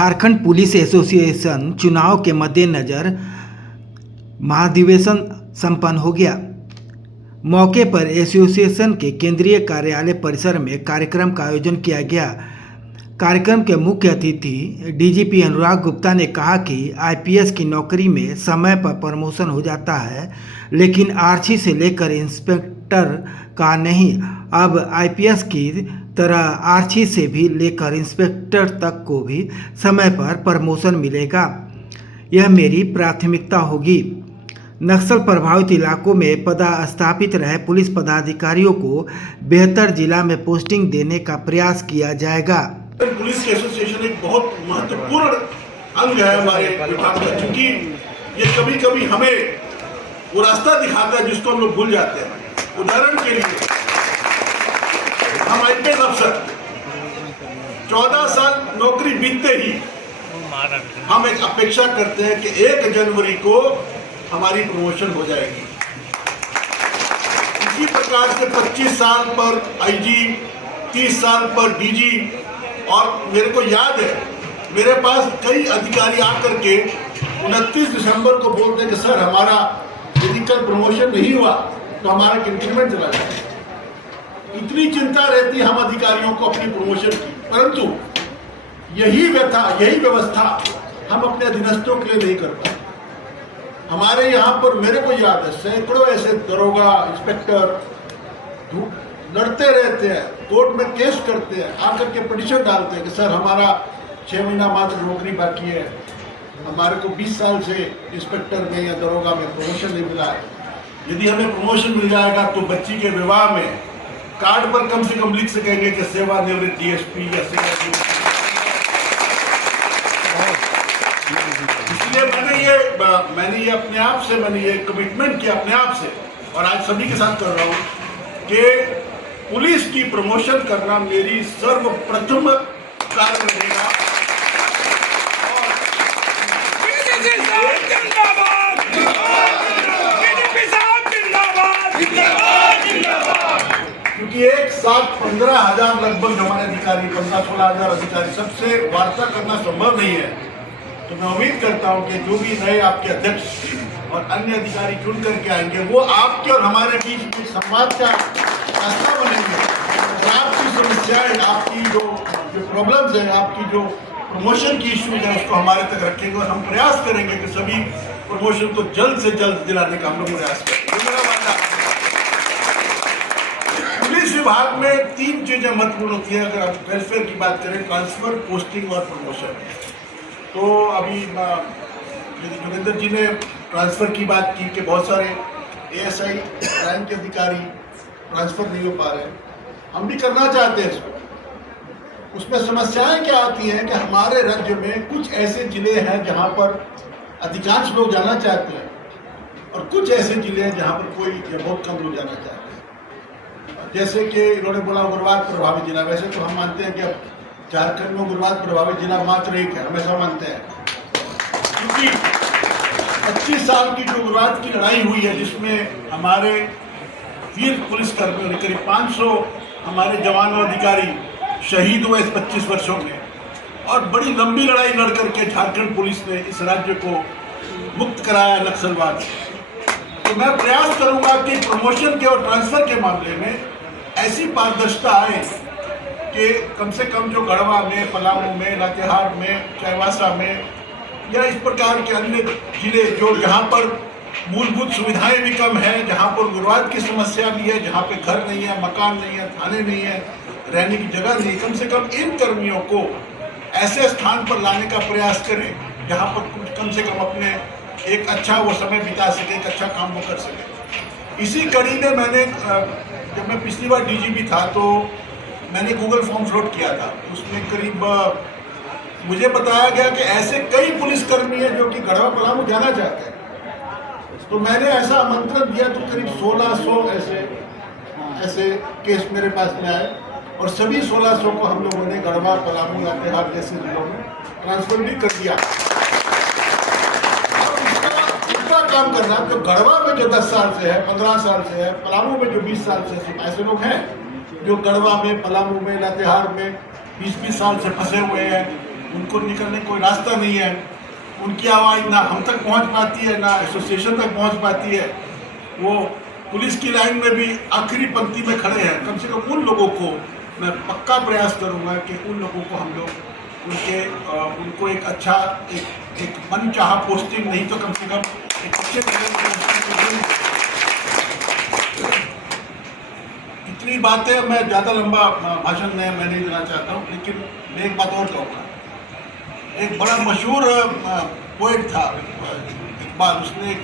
Jharkhand police association चुनाव के मद्देनज़र महाधिवेशन संपन्न हो गया। मौके पर एसोसिएशन के केंद्रीय कार्यालय परिसर में कार्यक्रम का आयोजन किया गया। कार्यक्रम के मुख्य अतिथि डीजीपी अनुराग गुप्ता ने कहा कि आईपीएस की नौकरी में समय पर प्रमोशन हो जाता है, लेकिन आरक्षी से लेकर इंस्पेक्टर का नहीं। अब आईपीएस की तरह आरक्षी से भी लेकर इंस्पेक्टर तक को भी समय पर प्रमोशन मिलेगा। यह मेरी प्राथमिकता होगी। नक्सल प्रभावित इलाकों में पदस्थापित रहे पुलिस पदाधिकारियों को बेहतर जिला में पोस्टिंग देने का प्रयास किया जाएगा। पुलिस एसोसिएशन एक बहुत महत्वपूर्ण अंग है हमारे विभाग का, क्योंकि ये कभी कभी हमें वो रास्ता दिखाता है जिसको हम लोग भूल जाते हैं। उदाहरण के लिए हम आईपीएस अफसर 14 साल नौकरी बीतते ही हम एक अपेक्षा करते हैं कि 1 जनवरी को हमारी प्रमोशन हो जाएगी। इसी प्रकार से 25 साल पर आईजी, 30 साल पर डीजी, और मेरे को याद है मेरे पास कई अधिकारी आकर के 29 दिसंबर को बोलते हैं कि सर हमारा यदि कल प्रमोशन नहीं हुआ तो हमारा इंक्रीमेंट चला जाएगा। इतनी चिंता रहती है हम अधिकारियों को अपनी प्रमोशन की, परंतु यही व्यवस्था हम अपने अधीनस्थों के लिए नहीं कर पाते। हमारे यहाँ पर मेरे को याद है सैकड़ों ऐसे दरोगा, इंस्पेक्टर लड़ते रहते हैं, कोर्ट में केस करते हैं, आकर के पिटीशन डालते हैं कि सर हमारा 6 महीना मात्र नौकरी बाकी है, हमारे को 20 साल से इंस्पेक्टर में या दरोगा में प्रमोशन नहीं मिला है। यदि हमें प्रमोशन मिल जाएगा तो बच्ची के विवाह में कार्ड पर कम से कम लिख सकेंगे कि सेवानिवृत्त डीएसपी या सेवानिवृत्त। इसलिए मैंने ये अपने आप से कमिटमेंट किया अपने आप से, और आज सभी के साथ कर रहा हूँ कि पुलिस की प्रमोशन करना मेरी सर्वप्रथम कार्य रहेगा। क्योंकि एक साथ 15,000 लगभग हमारे अधिकारी, 15-16 अधिकारी, सबसे वार्ता करना संभव नहीं है। तो मैं उम्मीद करता हूं कि जो भी नए आपके अध्यक्ष और अन्य अधिकारी चुन करके आएंगे वो आपके और हमारे बीच में संवाद का रास्ता बनेंगे। और आपकी समस्याएं, आपकी जो प्रॉब्लम्स है, आपकी जो प्रमोशन की इश्यूज है, उसको हमारे तक रखेंगे और हम प्रयास करेंगे कि सभी प्रमोशन को जल्द से जल्द दिलाने का हम लोग प्रयास करेंगे। मेरा वादा। पुलिस विभाग में 3 चीजें महत्वपूर्ण होती है। अगर आप वेलफेयर की बात करें, ट्रांसफर, पोस्टिंग और प्रमोशन। तो अभी जोगिंदर जी ने ट्रांसफर की बात की कि बहुत सारे एएसआई क्राइम के अधिकारी ट्रांसफर नहीं हो पा रहे हैं। हम भी करना चाहते हैं इसको। उसमें समस्याएं क्या आती हैं कि हमारे राज्य में कुछ ऐसे जिले हैं जहां पर अधिकांश लोग जाना चाहते हैं और कुछ ऐसे जिले हैं जहां पर कोई या बहुत कम लोग जाना चाहते हैं। जैसे कि इन्होंने बोला उग्रवाद प्रभावित जिला। वैसे तो हम मानते हैं कि अब झारखंड में उग्रवाद प्रभावित जिला मात्र एक है, हमेशा मानते हैं, क्योंकि 25 साल की जो उग्रवाद की लड़ाई हुई है जिसमें हमारे वीर पुलिसकर्मियों ने करीब 500 हमारे जवान और अधिकारी शहीद हुए इस 25 वर्षों में, और बड़ी लंबी लड़ाई लड़ करके झारखंड पुलिस ने इस राज्य को मुक्त कराया नक्सलवाद से। तो मैं प्रयास करूंगा कि प्रमोशन के और ट्रांसफर के मामले में ऐसी पारदर्शिता आए कि कम से कम जो गढ़वा में, पलामू में, लातेहार में, चाईबासा में या इस प्रकार के अन्य जिले जो जहाँ पर मूलभूत सुविधाएं भी कम है, जहाँ पर उग्रवाद की समस्या भी है, जहाँ पे घर नहीं है, मकान नहीं है, थाने नहीं है, रहने की जगह नहीं, कम से कम इन कर्मियों को ऐसे स्थान पर लाने का प्रयास करें जहाँ पर कम से कम अपने एक अच्छा वो समय बिता सके, एक अच्छा काम वो कर सके। इसी कड़ी में मैंने जब मैं पिछली बार डीजीपी था तो मैंने गूगल फॉर्म फ्लोट किया था। उसमें करीब मुझे बताया गया कि ऐसे कई पुलिसकर्मी हैं जो कि गढ़वा पलामू जाना चाहते हैं। तो मैंने ऐसा आमंत्रण दिया तो करीब 1600 ऐसे केस मेरे पास में आए, और सभी 1600 को हम लोगों ने गढ़वा, पलामू, लातेहार जैसे जिलों में ट्रांसफर भी कर दिया। उल्टा काम करना, जो गढ़वा में जो 10 साल से है, 15 साल से है, पलामू में जो 20 साल से, ऐसे लोग हैं जो गढ़वा में, पलामू में, लातेहार में 20-20 साल से फंसे हुए हैं, उनको निकलने कोई रास्ता नहीं है, उनकी आवाज़ ना हम तक पहुंच पाती है ना एसोसिएशन तक पहुंच पाती है। वो पुलिस की लाइन में भी आखिरी पंक्ति में खड़े हैं। कम से कम उन लोगों को मैं पक्का प्रयास करूंगा कि उन लोगों को हम लोग उनको एक अच्छा एक मनचाहा पोस्टिंग नहीं तो कम से कम एक अच्छे इतनी बातें मैं ज़्यादा लंबा भाषण मैं नहीं देना चाहता हूँ, लेकिन मैं एक बात और कहूँगा। एक बड़ा मशहूर पोएट था इकबाल, उसने एक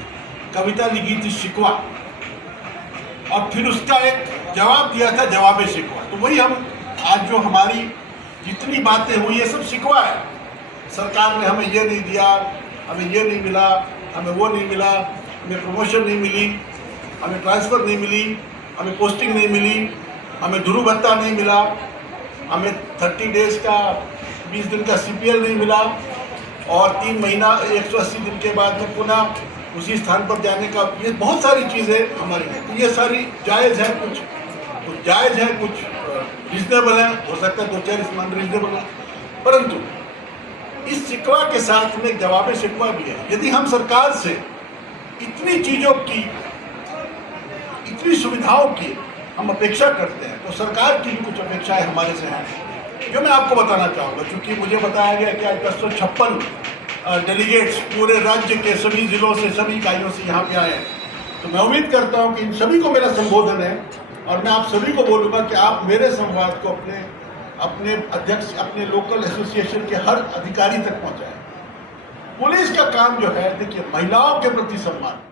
कविता लिखी थी शिकवा, और फिर उसका एक जवाब दिया था जवाब शिकवा। तो वही हम आज जो हमारी जितनी बातें हुई ये सब शिकवा है। सरकार ने हमें ये नहीं दिया, हमें ये नहीं मिला, हमें वो नहीं मिला, हमें प्रमोशन नहीं मिली, हमें ट्रांसफ़र नहीं मिली, हमें पोस्टिंग नहीं मिली, हमें ध्रुव भत्ता नहीं मिला, हमें 30 डेज़ का 20 दिन का CPL नहीं मिला, और 3 महीना 180 दिन के बाद में पुनः उसी स्थान पर जाने का। ये बहुत सारी चीज़ें हमारी हैं। तो ये सारी जायज़ है, कुछ जायज़ है, कुछ रीजनेबल है, हो सकता है 2-4 इसमें रीजनेबल है, परंतु इस शिकवा के साथ में जवाब शिकवा भी है। यदि हम सरकार से इतनी चीज़ों की, इतनी सुविधाओं की हम अपेक्षा करते हैं, तो सरकार की भी कुछ अपेक्षाएं हमारे से हैं, जो मैं आपको बताना चाहूँगा। क्योंकि मुझे बताया गया कि आज 1056 डेलीगेट्स पूरे राज्य के सभी जिलों से, सभी इकाइयों से यहाँ पे आए हैं। तो मैं उम्मीद करता हूँ कि इन सभी को मेरा संबोधन है, और मैं आप सभी को बोलूँगा कि आप मेरे संवाद को अपने अध्यक्ष, अपने लोकल एसोसिएशन के हर अधिकारी तक पहुँचाएं। पुलिस का काम जो है, देखिए, महिलाओं के प्रति सम्मान,